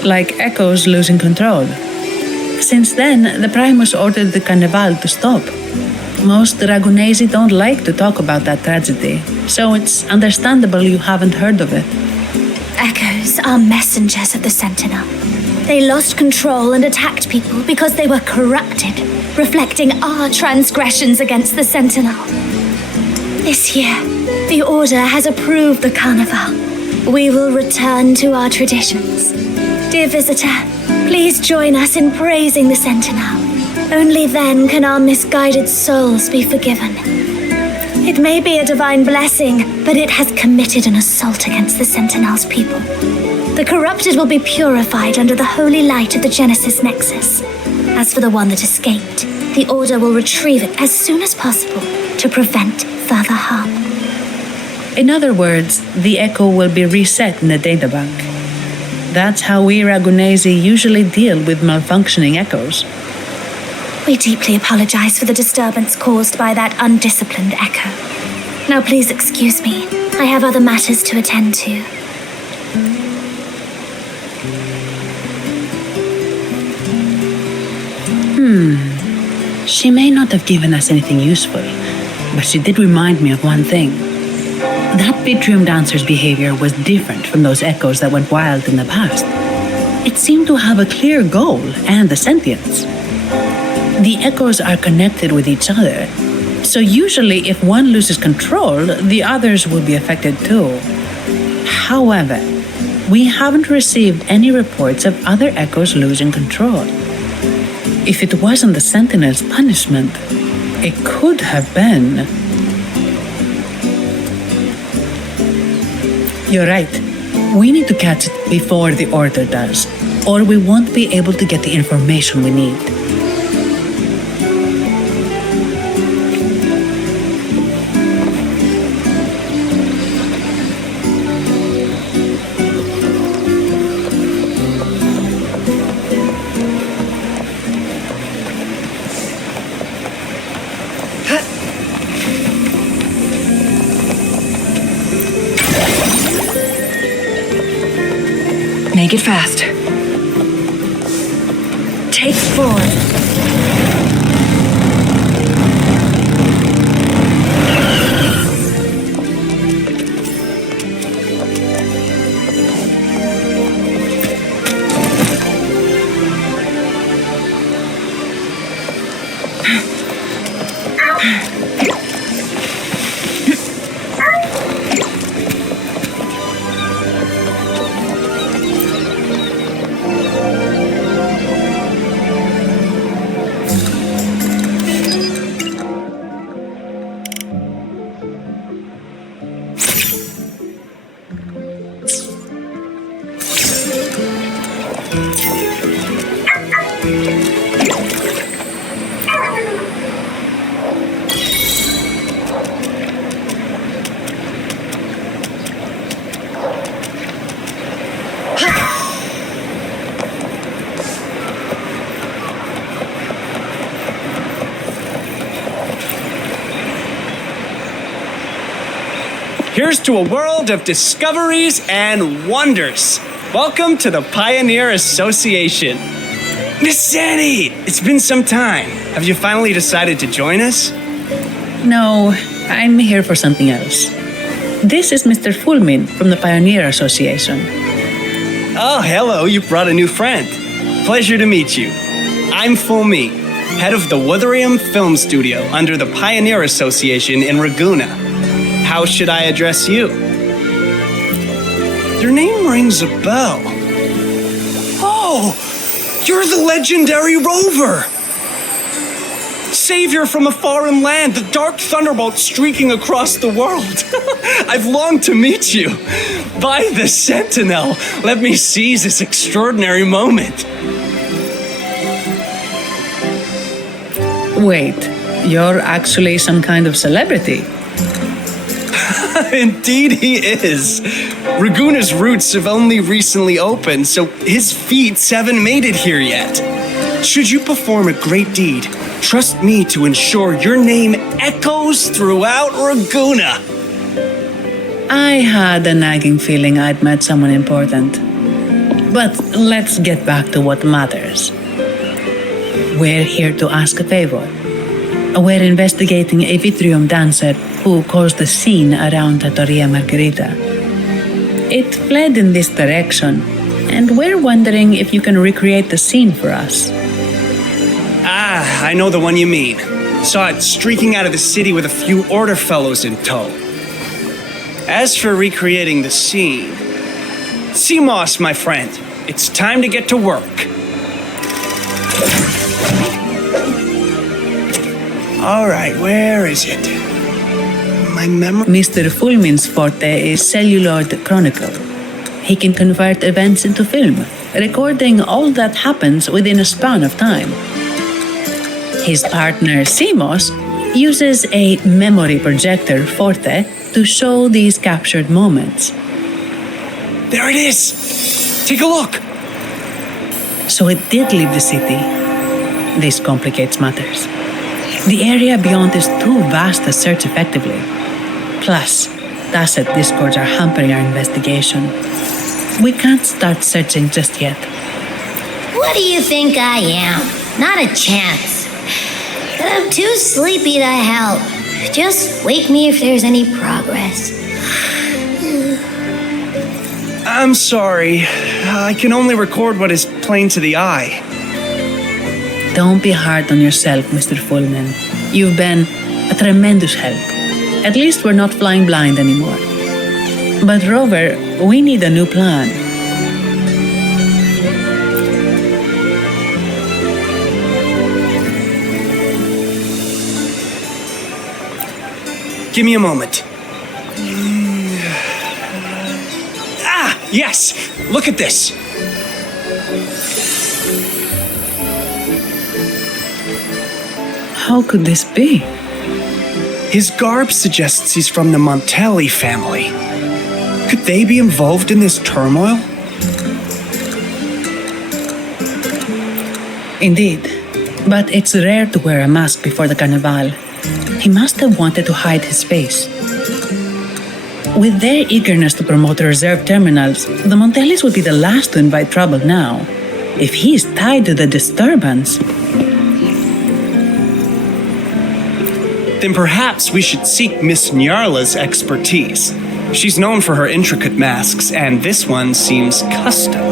like Echoes losing control. Since then, the Primus ordered the carnival to stop. Most Dragonesi don't like to talk about that tragedy, so it's understandable you haven't heard of it. Echoes are messengers of the Sentinel. They lost control and attacked people because they were corrupted, reflecting our transgressions against the Sentinel. This year, the Order has approved the Carnival. We will return to our traditions. Dear visitor, please join us in praising the Sentinel. Only then can our misguided souls be forgiven. It may be a divine blessing, but it has committed an assault against the Sentinel's people. The corrupted will be purified under the holy light of the Genesis Nexus. As for the one that escaped, the Order will retrieve it as soon as possible to prevent further harm. In other words, the Echo will be reset in the databank. That's how we Ragunesi usually deal with malfunctioning Echoes. We deeply apologize for the disturbance caused by that undisciplined Echo. Now please excuse me. I have other matters to attend to. She may not have given us anything useful, but she did remind me of one thing. That Vitrium dancer's behavior was different from those Echoes that went wild in the past. It seemed to have a clear goal and a sentience. The Echoes are connected with each other, so usually if one loses control, the others will be affected too. However, we haven't received any reports of other Echoes losing control. If it wasn't the Sentinel's punishment, it could have been. You're right. We need to catch it before the Order does, or we won't be able to get the information we need. Make it fast. Take 4. Here's to a world of discoveries and wonders. Welcome to the Pioneer Association. Miss Sandy, it's been some time. Have you finally decided to join us? No, I'm here for something else. This is Mr. Fulmin from the Pioneer Association. Oh, hello, you brought a new friend. Pleasure to meet you. I'm Fulmi, head of the Wuthering Film Studio under the Pioneer Association in Ragunna. How should I address you? Your name rings a bell. Oh, you're the legendary Rover! savior from a foreign land, the dark thunderbolt streaking across the world. I've longed to meet you. By the Sentinel, let me seize this extraordinary moment. Wait, you're actually some kind of celebrity. Indeed he is. Raguna's roots have only recently opened, so his feats haven't made it here yet. Should you perform a great deed, trust me to ensure your name echoes throughout Raguna. I had a nagging feeling I'd met someone important. But let's get back to what matters. We're here to ask a favor. We're investigating a Vitrium dancer who caused a scene around Trattoria Margherita. It fled in this direction, and we're wondering if you can recreate the scene for us. Ah, I know the one you mean. Saw it streaking out of the city with a few order fellows in tow. As for recreating the scene, Simos, my friend, it's time to get to work. All right, where is it? My memory. Mr. Fulmin's forte is celluloid chronicle. He can convert events into film, recording all that happens within a span of time. His partner, Simos, uses a memory projector forte to show these captured moments. There it is! Take a look! So it did leave the city. This complicates matters. The area beyond is too vast to search effectively. Plus, Tacet discords are hampering our investigation. We can't start searching just yet. What do you think I am? Not a chance. I'm too sleepy to help. Just wake me if there's any progress. I'm sorry. I can only record what is plain to the eye. Don't be hard on yourself, Mr. Fullman. You've been a tremendous help. At least we're not flying blind anymore. But Rover, we need a new plan. Give me a moment. Ah, yes! Look at this! How could this be? His garb suggests he's from the Montelli family. Could they be involved in this turmoil? Indeed. But it's rare to wear a mask before the Carnival. He must have wanted to hide his face. With their eagerness to promote reserve terminals, the Montellis would be the last to invite trouble now. If he's tied to the disturbance... Then perhaps we should seek Miss Nyarla's expertise. She's known for her intricate masks, and this one seems custom.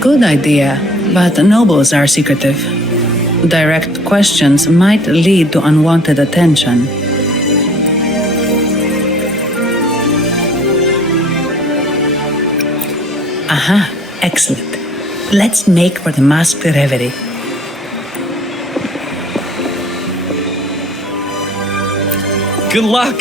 Good idea, but nobles are secretive. Direct questions might lead to unwanted attention. Aha, excellent. Let's make for the masked reverie. Good luck!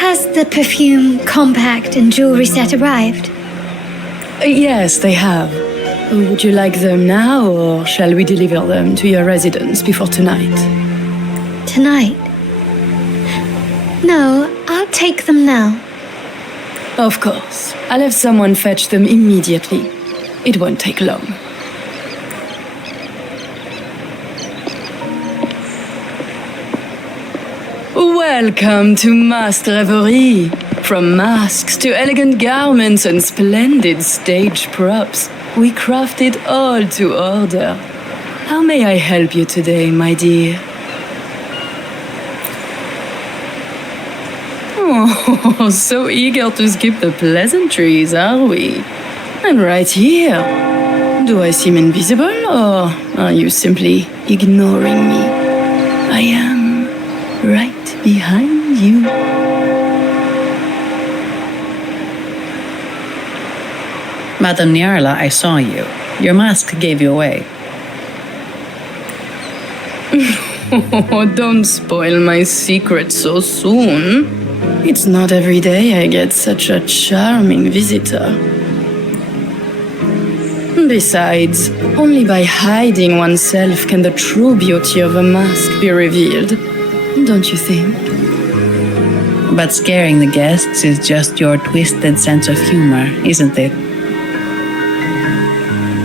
Has the perfume, compact, and jewelry set arrived? Yes, they have. Would you like them now, or shall we deliver them to your residence before tonight? Tonight? No, I'll take them now. Of course. I'll have someone fetch them immediately. It won't take long. Welcome to Masked Reverie. From masks to elegant garments and splendid stage props, we crafted all to order. How may I help you today, my dear? Oh, so eager to skip the pleasantries, are we? I'm right here. Do I seem invisible, or are you simply ignoring me? I am right behind you. Madame Nyarla, I saw you. Your mask gave you away. Oh, don't spoil my secret so soon. It's not every day I get such a charming visitor. Besides, only by hiding oneself can the true beauty of a mask be revealed. Don't you think? But scaring the guests is just your twisted sense of humor, isn't it?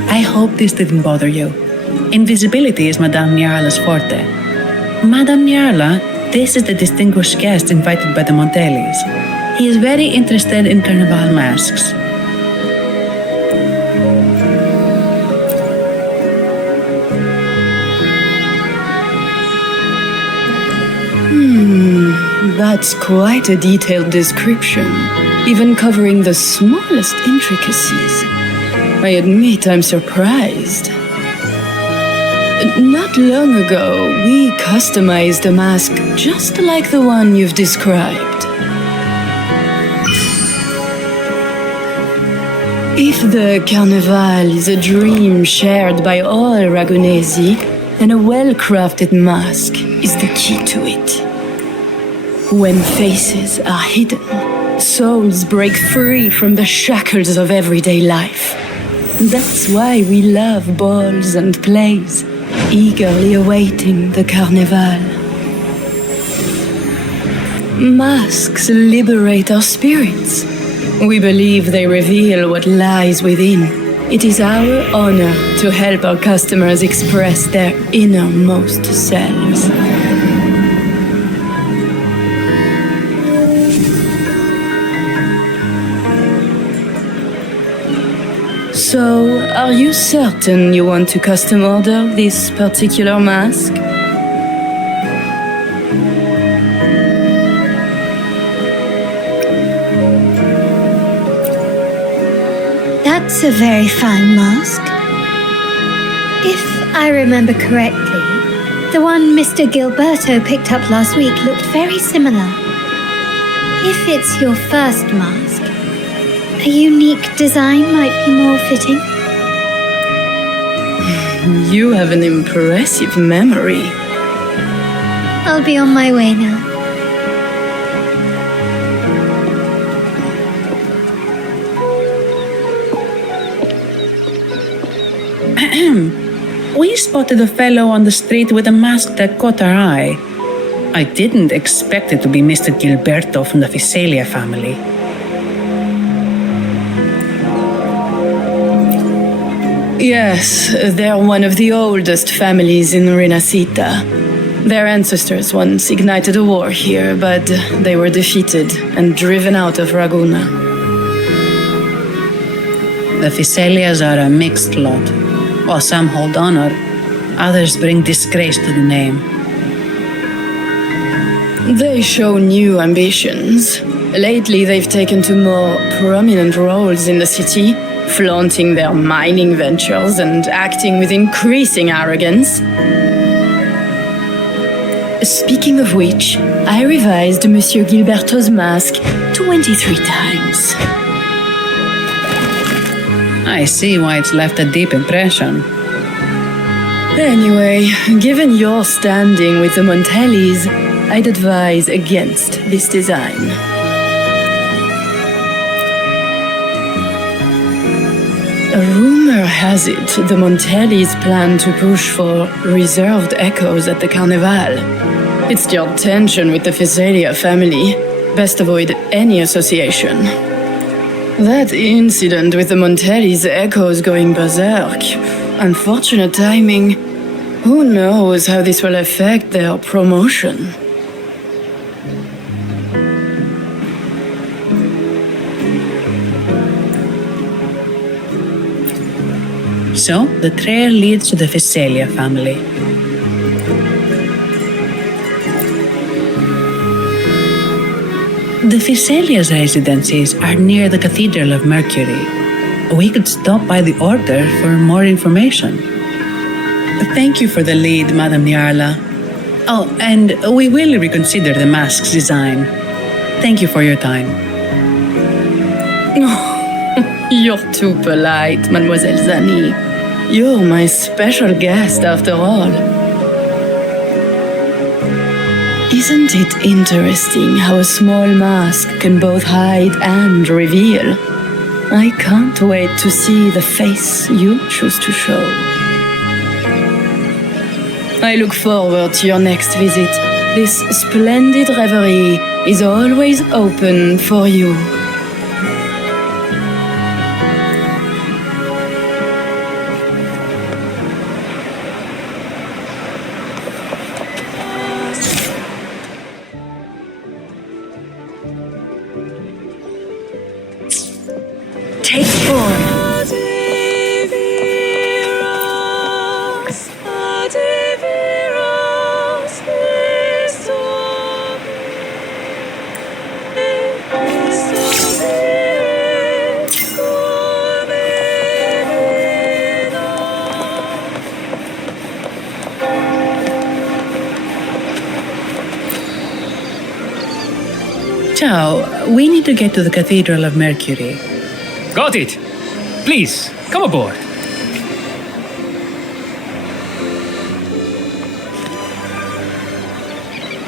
I hope this didn't bother you. Invisibility is Madame Nyarla's forte. Madame Nyarla, this is the distinguished guest invited by the Montellis. He is very interested in carnival masks. That's quite a detailed description, even covering the smallest intricacies. I admit I'm surprised. Not long ago, we customized a mask just like the one you've described. If the Carnival is a dream shared by all Ragunesi, then a well-crafted mask is the key to it. When faces are hidden, souls break free from the shackles of everyday life. That's why we love balls and plays, eagerly awaiting the Carnival. Masks liberate our spirits. We believe they reveal what lies within. It is our honor to help our customers express their innermost selves. So, are you certain you want to custom order this particular mask? That's a very fine mask. If I remember correctly, the one Mr. Gilberto picked up last week looked very similar. If it's your first mask, a unique design might be more fitting. You have an impressive memory. I'll be on my way now. We spotted a fellow on the street with a mask that caught our eye. I didn't expect it to be Mr. Gilberto from the Visalia family. Yes, they're one of the oldest families in Rinascita. Their ancestors once ignited a war here, but they were defeated and driven out of Ragunna. The Visalias are a mixed lot. While some hold honor, others bring disgrace to the name. They show new ambitions. Lately, they've taken to more prominent roles in the city, flaunting their mining ventures and acting with increasing arrogance. Speaking of which, I revised Monsieur Gilberto's mask 23 times. I see why it's left a deep impression. Anyway, given your standing with the Montellis, I'd advise against this design. A rumor has it the Montellis plan to push for reserved echoes at the Carnival. It's still tension with the Visalia family. Best avoid any association. That incident with the Montellis echoes going berserk. Unfortunate timing. Who knows how this will affect their promotion? So, the trail leads to the Visalia family. The Visalia's residences are near the Cathedral of Mercury. We could stop by the Order for more information. Thank you for the lead, Madame Niarla. Oh, and we will reconsider the mask's design. Thank you for your time. You're too polite, Mademoiselle Zani. You're my special guest after all. Isn't it interesting how a small mask can both hide and reveal? I can't wait to see the face you choose to show. I look forward to your next visit. This splendid reverie is always open for you. Take form. Ciao, we need to get to the Cathedral of Mercury. Got it. Please, come aboard.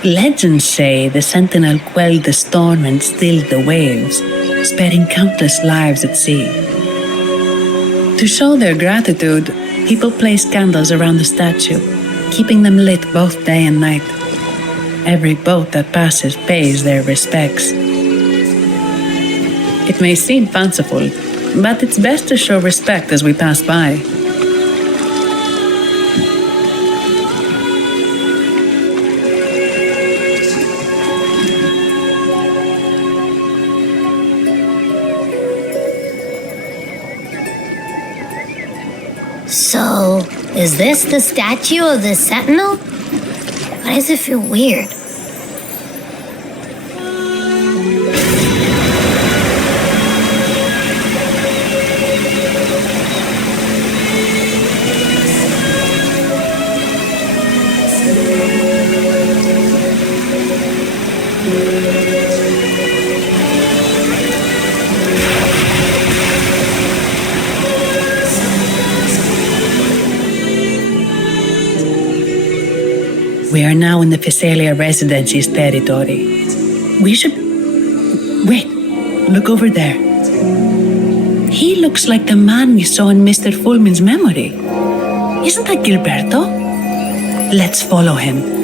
Legends say the Sentinel quelled the storm and stilled the waves, sparing countless lives at sea. To show their gratitude, people place candles around the statue, keeping them lit both day and night. Every boat that passes pays their respects. It may seem fanciful, but it's best to show respect as we pass by. So, is this the statue of the Sentinel? Why does it feel weird? We are now in the Physalia Residency's territory. We should... Wait, look over there. He looks like the man we saw in Mr. Fulmin's memory. Isn't that Gilberto? Let's follow him.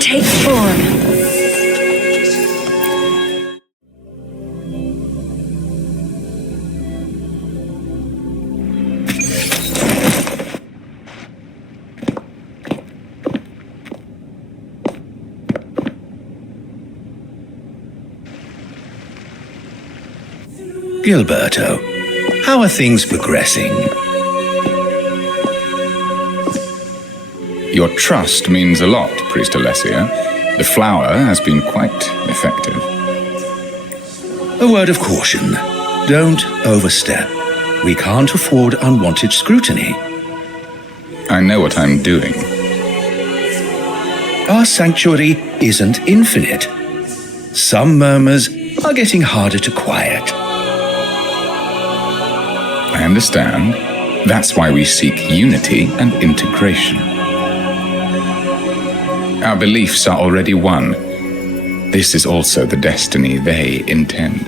Take form. Gilberto, how are things progressing? Your trust means a lot, Priest Alessia. The flower has been quite effective. A word of caution. Don't overstep. We can't afford unwanted scrutiny. I know what I'm doing. Our sanctuary isn't infinite. Some murmurs are getting harder to quiet. I understand. That's why we seek unity and integration. Our beliefs are already one. This is also the destiny they intend.